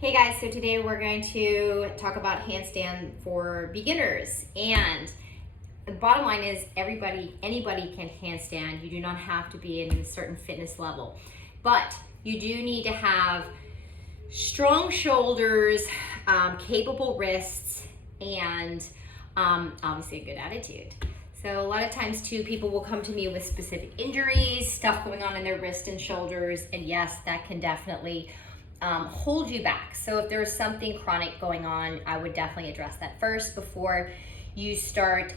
Hey guys, so today we're going to talk about handstand for beginners. And the bottom line is anybody can handstand. You do not have to be in a certain fitness level. But you do need to have strong shoulders, capable wrists, and obviously a good attitude. So a lot of times too, people will come to me with specific injuries, stuff going on in their wrist and shoulders, and yes, that can definitely hold you back. So if there's something chronic going on, I would definitely address that first before you start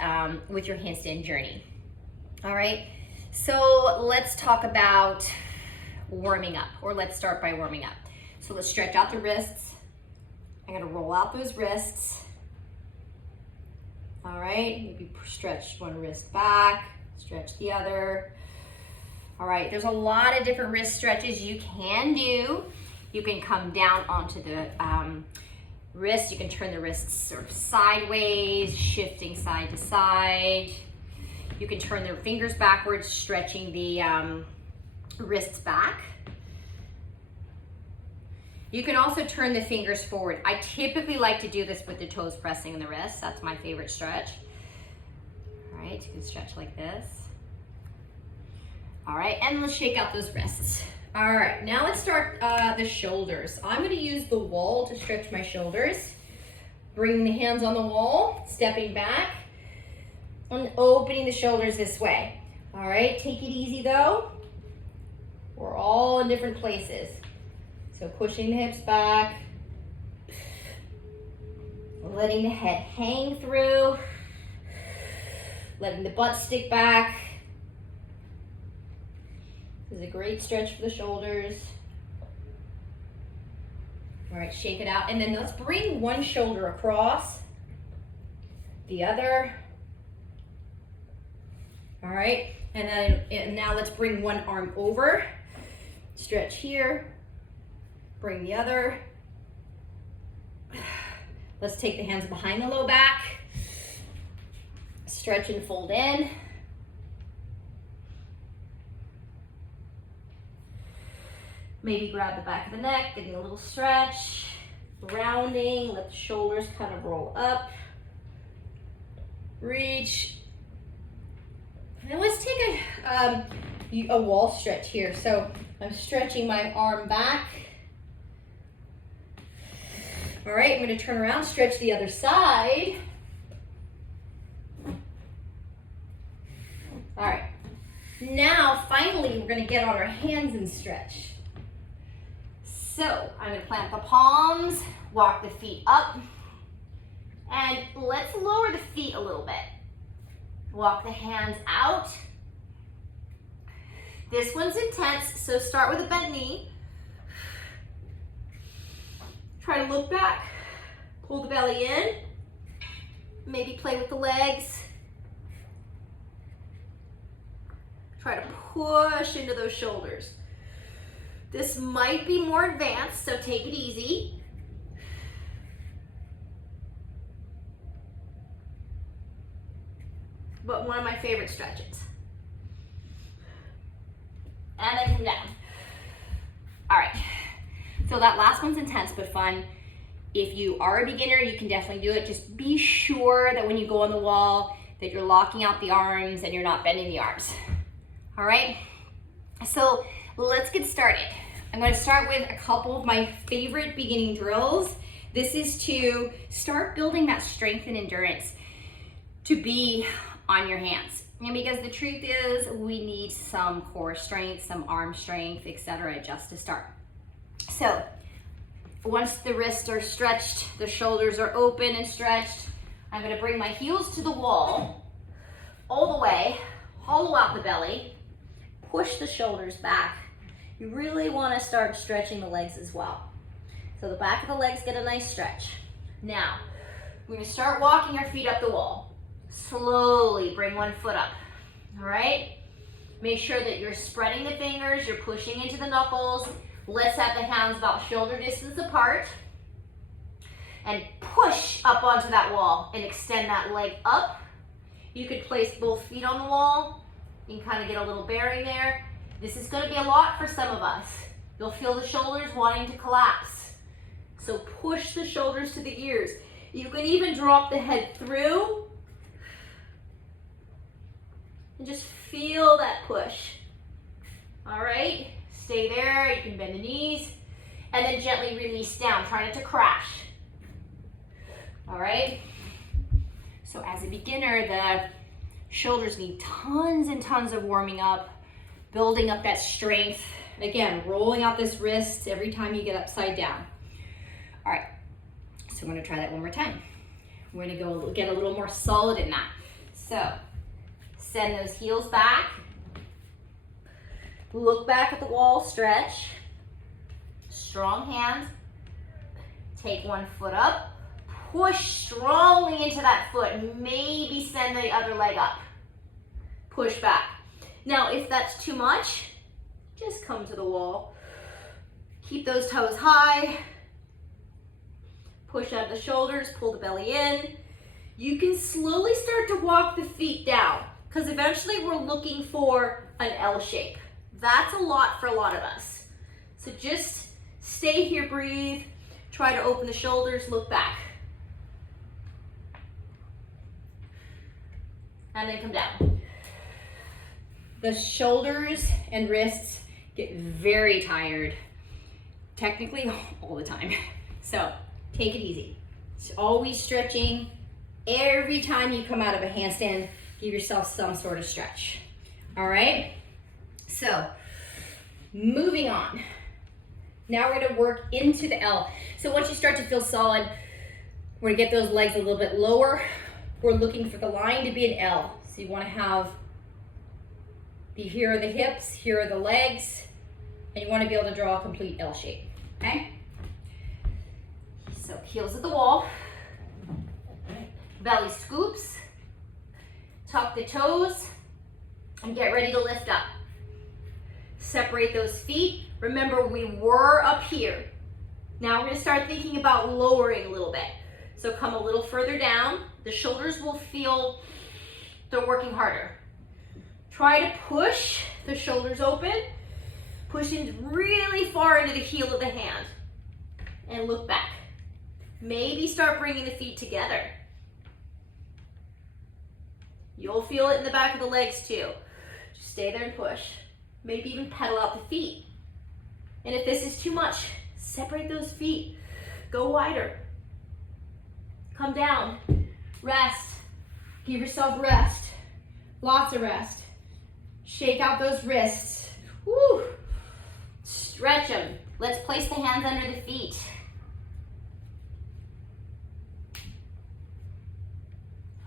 with your handstand journey. All right, so let's talk about warming up, or let's start by warming up. So let's stretch out the wrists. I'm gonna roll out those wrists. All right, maybe stretch one wrist back, stretch the other. All right, there's a lot of different wrist stretches you can do. You can come down onto the wrist. You can turn the wrists sort of sideways, shifting side to side. You can turn their fingers backwards, stretching the wrists back. You can also turn the fingers forward. I typically like to do this with the toes pressing in the wrists. That's my favorite stretch. All right, you can stretch like this. All right, and let's shake out those wrists. All right, now let's start the shoulders. I'm gonna use the wall to stretch my shoulders. Bringing the hands on the wall, stepping back, and opening the shoulders this way. All right, take it easy though. We're all in different places. So pushing the hips back, letting the head hang through, letting the butt stick back. This is a great stretch for the shoulders. All right, shake it out. And then let's bring one shoulder across the other. All right, and now let's bring one arm over. Stretch here, bring the other. Let's take the hands behind the low back. Stretch and fold in. Maybe grab the back of the neck, getting a little stretch, rounding, let the shoulders kind of roll up. Reach. And let's take a wall stretch here. So I'm stretching my arm back. All right, I'm gonna turn around, stretch the other side. All right, now finally we're gonna get on our hands and stretch. So I'm gonna plant the palms, walk the feet up, and let's lower the feet a little bit. Walk the hands out. This one's intense, so start with a bent knee. Try to look back, pull the belly in, maybe play with the legs. Try to push into those shoulders. This might be more advanced, so take it easy. But one of my favorite stretches. And then come down. All right, so that last one's intense but fun. If you are a beginner, you can definitely do it. Just be sure that when you go on the wall that you're locking out the arms and you're not bending the arms. All right, so let's get started. I'm going to start with a couple of my favorite beginning drills. This is to start building that strength and endurance to be on your hands. And because the truth is we need some core strength, some arm strength, etc. just to start. So once the wrists are stretched, the shoulders are open and stretched, I'm going to bring my heels to the wall all the way, hollow out the belly, push the shoulders back. You really want to start stretching the legs as well. So the back of the legs get a nice stretch. Now, we're going to start walking our feet up the wall. Slowly bring one foot up, all right? Make sure that you're spreading the fingers, you're pushing into the knuckles. Let's have the hands about shoulder distance apart. And push up onto that wall and extend that leg up. You could place both feet on the wall. You can kind of get a little bearing there. This is going to be a lot for some of us. You'll feel the shoulders wanting to collapse. So push the shoulders to the ears. You can even drop the head through and just feel that push. All right, stay there. You can bend the knees and then gently release down. Try not to crash. All right. So as a beginner, the shoulders need tons and tons of warming up, building up that strength. Again, rolling out this wrist every time you get upside down. All right, so I'm gonna try that one more time. We're gonna go get a little more solid in that. So send those heels back. Look back at the wall, stretch. Strong hands. Take one foot up. Push strongly into that foot. Maybe send the other leg up. Push back. Now, if that's too much, just come to the wall. Keep those toes high. Push out the shoulders, pull the belly in. You can slowly start to walk the feet down because eventually we're looking for an L shape. That's a lot for a lot of us. So just stay here, breathe. Try to open the shoulders, look back. And then come down. The shoulders and wrists get very tired, technically all the time. So take it easy. It's always stretching. Every time you come out of a handstand, give yourself some sort of stretch. All right? So moving on. Now we're gonna work into the L. So once you start to feel solid, we're gonna get those legs a little bit lower. We're looking for the line to be an L. So you wanna have here are the hips, here are the legs, and you wanna be able to draw a complete L shape, okay? So heels at the wall, belly scoops, tuck the toes, and get ready to lift up. Separate those feet. Remember, we were up here. Now we're gonna start thinking about lowering a little bit. So come a little further down. The shoulders will feel they're working harder. Try to push the shoulders open, pushing really far into the heel of the hand, and look back. Maybe start bringing the feet together. You'll feel it in the back of the legs too. Just stay there and push. Maybe even pedal out the feet. And if this is too much, separate those feet. Go wider. Come down. Rest. Give yourself rest. Lots of rest. Shake out those wrists. Woo. Stretch them. Let's place the hands under the feet.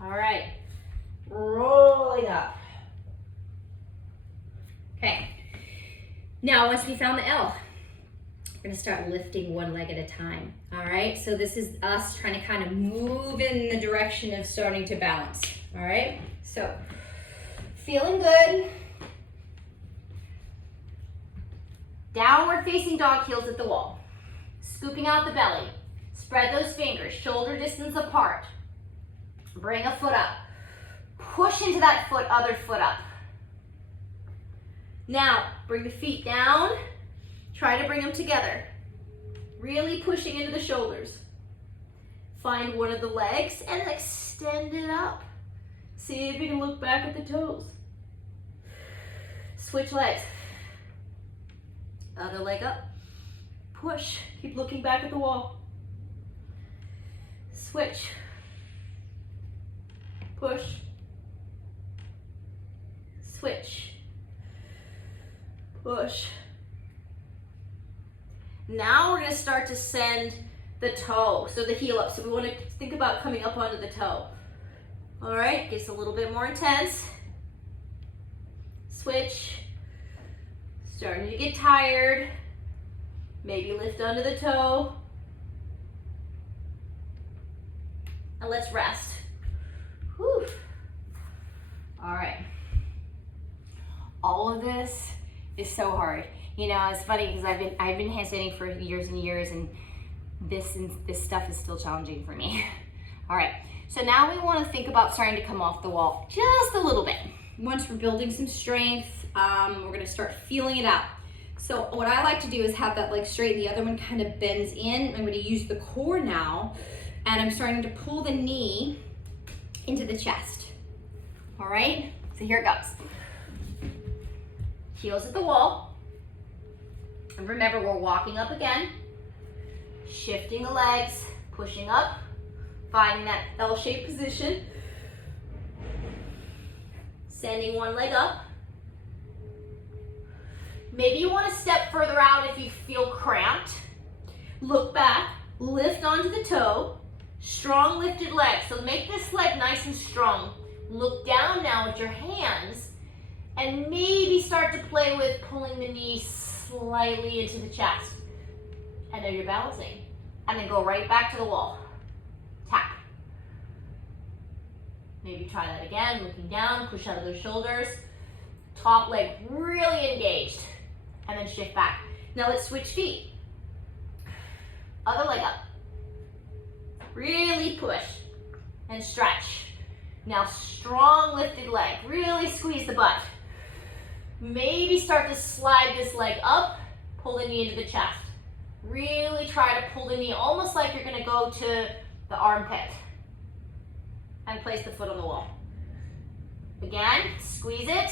All right. Rolling up. Okay. Now, once we found the L, we're gonna start lifting one leg at a time. All right, so this is us trying to kind of move in the direction of starting to balance. All right, so feeling good. Downward facing dog, heels at the wall. Scooping out the belly. Spread those fingers, shoulder distance apart. Bring a foot up. Push into that foot, other foot up. Now, bring the feet down. Try to bring them together. Really pushing into the shoulders. Find one of the legs and extend it up. See if you can look back at the toes. Switch legs. Other leg up. Push. Keep looking back at the wall. Switch. Push. Switch. Push. Now we're going to start to send the toe, so the heel up. So we want to think about coming up onto the toe. All right, gets a little bit more intense. Switch. Starting to get tired. Maybe lift under the toe. And let's rest. Whew. All right. All of this is so hard. You know, it's funny because I've been handstanding for years and years, and this stuff is still challenging for me. All right, so now we want to think about starting to come off the wall just a little bit. Once we're building some strength, we're going to start feeling it out. So what I like to do is have that leg straight, the other one kind of bends in. I'm going to use the core now, and I'm starting to pull the knee into the chest. All right, so here it goes. Heels at the wall. And remember, we're walking up again, shifting the legs, pushing up, finding that L-shaped position, sending one leg up. Maybe you want to step further out if you feel cramped. Look back, lift onto the toe, strong lifted leg. So make this leg nice and strong. Look down now with your hands and maybe start to play with pulling the knee slightly into the chest. And then you're balancing. And then go right back to the wall. Tap. Maybe try that again, looking down, push out of those shoulders. Top leg really engaged. And then shift back. Now let's switch feet. Other leg up. Really push and stretch. Now strong lifted leg. Really squeeze the butt. Maybe start to slide this leg up, pull the knee into the chest. Really try to pull the knee almost like you're gonna go to the armpit. And place the foot on the wall. Again, squeeze it,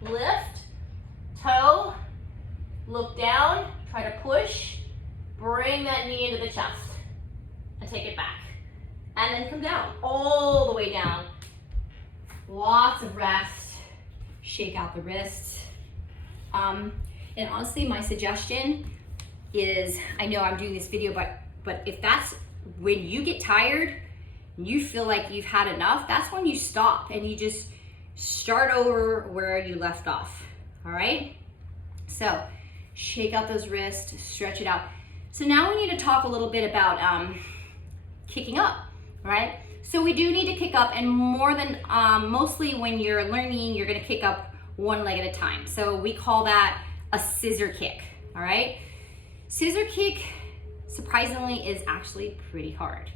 lift, toe, look down, try to push, bring that knee into the chest, and take it back. And then come down, all the way down. Lots of rest, shake out the wrists. And honestly, my suggestion is, I know I'm doing this video, but if that's when you get tired, you feel like you've had enough, that's when you stop and you just start over where you left off. All right, so shake out those wrists, stretch it out. So now we need to talk a little bit about kicking up, right? So we do need to kick up, and more than mostly when you're learning, you're gonna kick up one leg at a time. So we call that a scissor kick, all right? Scissor kick, surprisingly, is actually pretty hard.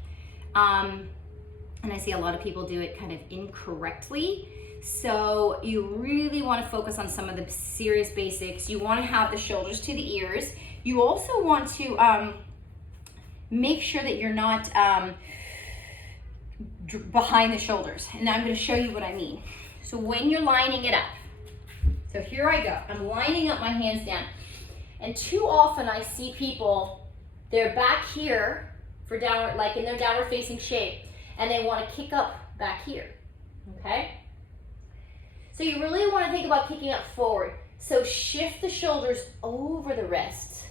And I see a lot of people do it kind of incorrectly. So you really want to focus on some of the serious basics. You want to have the shoulders to the ears. You also want to make sure that you're not behind the shoulders. And I'm going to show you what I mean. So when you're lining it up, so here I go. I'm lining up my handstand. And too often I see people, they're back here for downward, like in their downward facing shape, and they want to kick up back here, okay? So you really want to think about kicking up forward. So shift the shoulders over the wrists.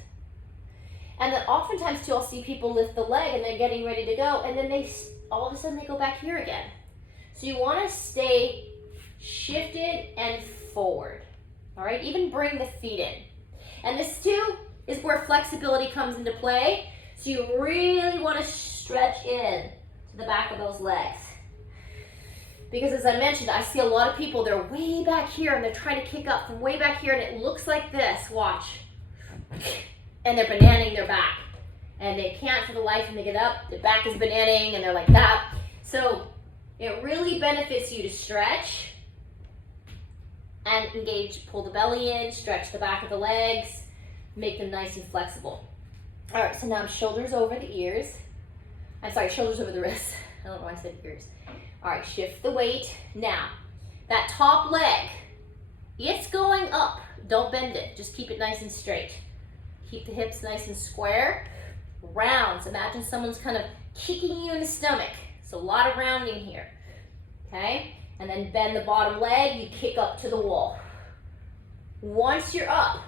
And then oftentimes too, I'll see people lift the leg and they're getting ready to go, and then they, all of a sudden they go back here again. So you want to stay shifted and forward, all right? Even bring the feet in. And this too is where flexibility comes into play. So you really want to stretch in to the back of those legs. Because as I mentioned, I see a lot of people, they're way back here and they're trying to kick up from way back here, and it looks like this, watch. And they're bananing their back. And they can't for the life of them get up, their back is bananing and they're like that. So it really benefits you to stretch and engage, pull the belly in, stretch the back of the legs, make them nice and flexible. All right, so now shoulders over the ears. I'm sorry, shoulders over the wrists. I don't know why I said ears. All right, shift the weight. Now, that top leg, it's going up. Don't bend it, just keep it nice and straight. Keep the hips nice and square. Rounds, imagine someone's kind of kicking you in the stomach. So a lot of rounding here, okay? And then bend the bottom leg, you kick up to the wall. Once you're up,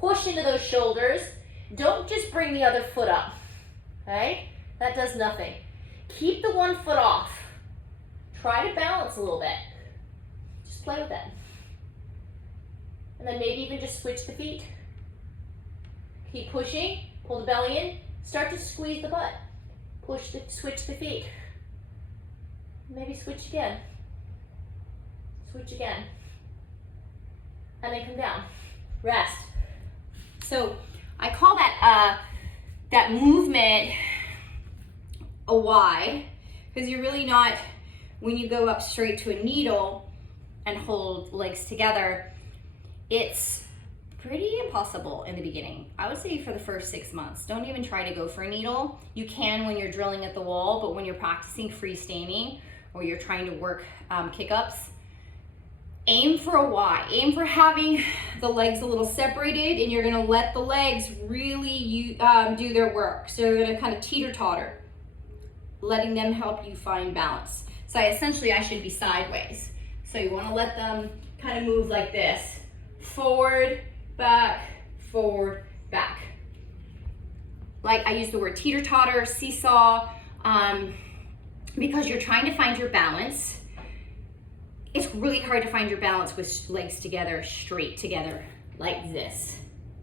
push into those shoulders. Don't just bring the other foot up, okay? That does nothing. Keep the one foot off. Try to balance a little bit. Just play with that. And then maybe even just switch the feet. Keep pushing, pull the belly in, start to squeeze the butt. Switch the feet. Maybe switch again. Switch again. And then come down. Rest. So I call that that movement a Y, because you're really not, when you go up straight to a needle and hold legs together, it's pretty impossible in the beginning. I would say for the first 6 months. Don't even try to go for a needle. You can when you're drilling at the wall, but when you're practicing freestanding or you're trying to work kick-ups, aim for a Y. Aim for having the legs a little separated, and you're gonna let the legs really do their work. So you're gonna kind of teeter-totter, letting them help you find balance. So essentially I should be sideways. So you wanna let them kind of move like this. Forward, back, like I use the word teeter-totter, seesaw, because you're trying to find your balance. It's really hard to find your balance with legs together, straight together, like this,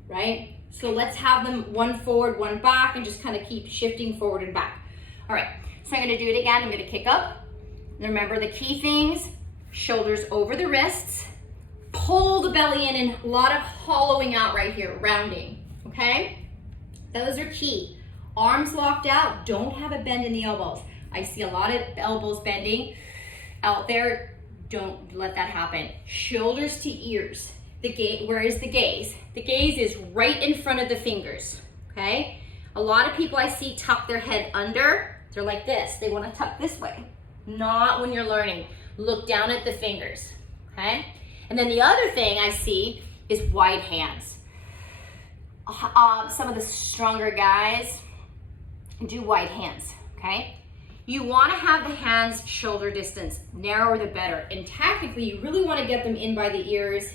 right? So let's have them one forward, one back, and just kind of keep shifting forward and back. All right, so I'm gonna do it again. I'm gonna kick up. Remember the key things, shoulders over the wrists, pull the belly in, and a lot of hollowing out right here, rounding, okay? Those are key. Arms locked out, don't have a bend in the elbows. I see a lot of elbows bending out there. Don't let that happen. Shoulders to ears. Where is the gaze? The gaze is right in front of the fingers, okay? A lot of people I see tuck their head under. They're like this. They want to tuck this way. Not when you're learning. Look down at the fingers, okay? And then the other thing I see is wide hands. Some of the stronger guys do wide hands, okay? You want to have the hands shoulder distance, narrower the better. And tactically, you really want to get them in by the ears.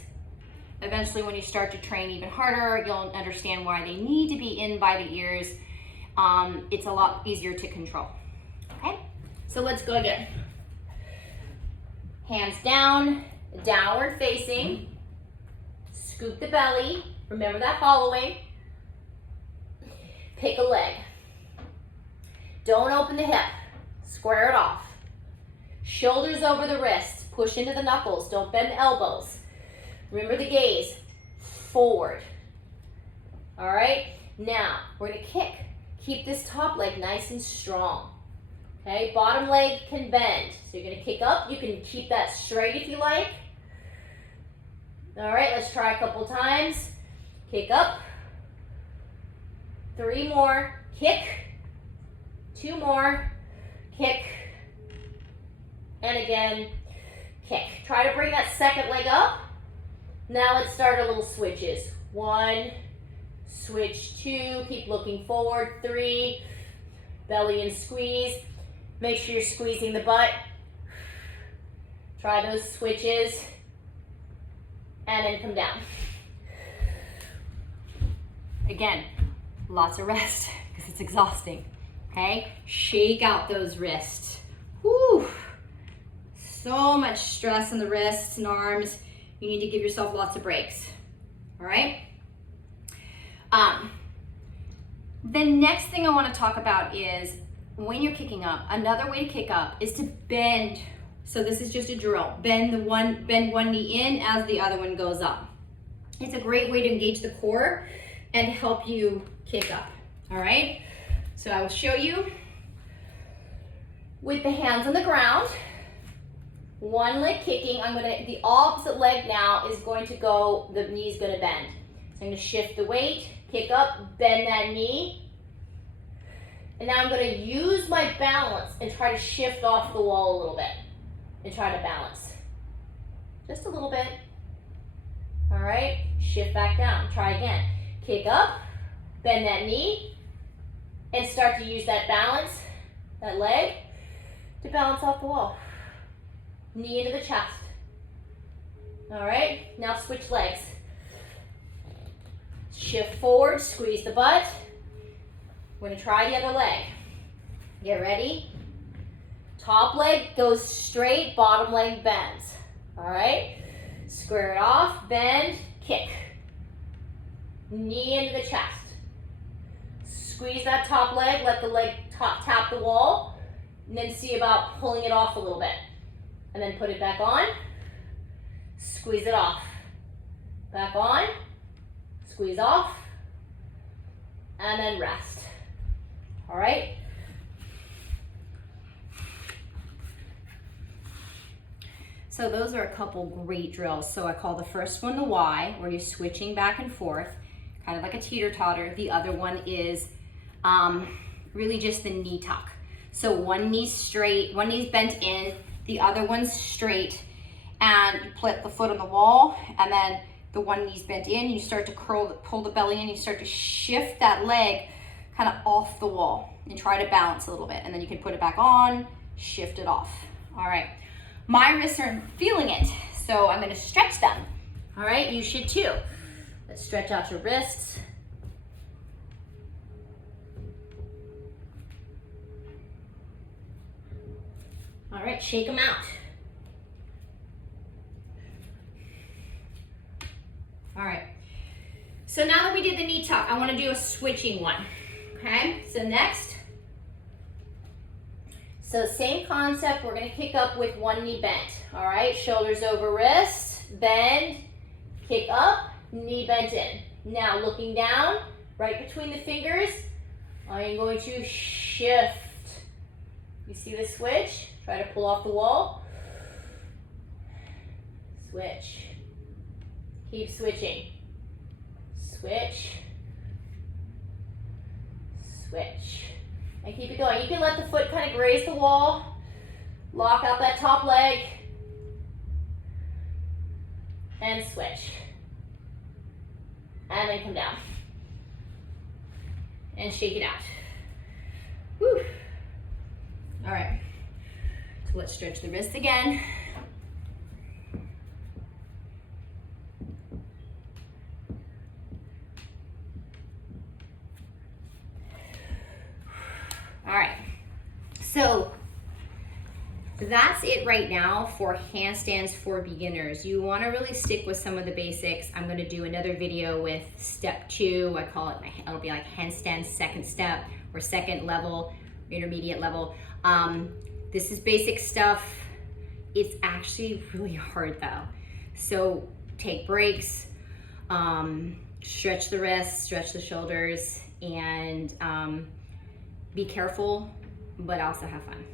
Eventually, when you start to train even harder, you'll understand why they need to be in by the ears. It's a lot easier to control, okay? So let's go again. Hands down, downward facing. Scoop the belly. Remember that hollowing. Pick a leg. Don't open the hip. Square it off. Shoulders over the wrists. Push into the knuckles. Don't bend the elbows. Remember the gaze. Forward. All right? Now, we're going to kick. Keep this top leg nice and strong. Okay? Bottom leg can bend. So you're going to kick up. You can keep that straight if you like. All right, let's try a couple times. Kick up. 3 more. Kick. 2 more. Kick. And again, kick. Try to bring that second leg up. Now let's start our little switches. 1, switch 2, keep looking forward. 3, belly and squeeze. Make sure you're squeezing the butt. Try those switches. And then come down. Again, lots of rest because it's exhausting, okay? Shake out those wrists. Whew. So much stress on the wrists and arms. You need to give yourself lots of breaks, all right? The next thing I want to talk about is when you're kicking up, another way to kick up is to bend. So this is just a drill. Bend one knee in as the other one goes up. It's a great way to engage the core and help you kick up, all right? So I will show you with the hands on the ground. One leg kicking, the opposite leg now is going to go, the knee's gonna bend. So I'm gonna shift the weight, kick up, bend that knee. And now I'm gonna use my balance and try to shift off the wall a little bit and try to balance. Just a little bit. All right, shift back down, try again. Kick up, bend that knee, and start to use that balance, that leg, to balance off the wall. Knee into the chest. All right, now switch legs. Shift forward, squeeze the butt. We're gonna try the other leg. Get ready. Top leg goes straight, bottom leg bends. All right, square it off, bend, kick. Knee into the chest. Squeeze that top leg, let the leg tap the wall, and then see about pulling it off a little bit. And then put it back on, squeeze it off. Back on, squeeze off, and then rest. All right? So those are a couple great drills. So I call the first one the Y, where you're switching back and forth, kind of like a teeter-totter. The other one is really just the knee tuck. So one knee's straight, one knee's bent in, the other one's straight, and you put the foot on the wall, and then the one knee's bent in, you start to pull the belly in, you start to shift that leg kind of off the wall and try to balance a little bit. And then you can put it back on, shift it off. All right, my wrists aren't feeling it, so I'm gonna stretch them. All right, you should too. Let's stretch out your wrists. All right, shake them out. All right, so now that we did the knee tuck, I wanna do a switching one, okay? So next, so same concept, we're gonna kick up with one knee bent, all right? Shoulders over wrist, bend, kick up, knee bent in. Now looking down, right between the fingers, I'm going to shift. You see the switch? Try to pull off the wall. Switch. Keep switching. Switch. Switch. And keep it going. You can let the foot kind of graze the wall. Lock out that top leg. And switch. And then come down. And shake it out. Whew. All right. So let's stretch the wrists again. All right, so that's it right now for handstands for beginners. You want to really stick with some of the basics. I'm going to do another video with step 2. I call it, it'll be like handstand second step or second level, intermediate level. This is basic stuff. It's actually really hard though. So take breaks, stretch the wrists, stretch the shoulders, and be careful, but also have fun.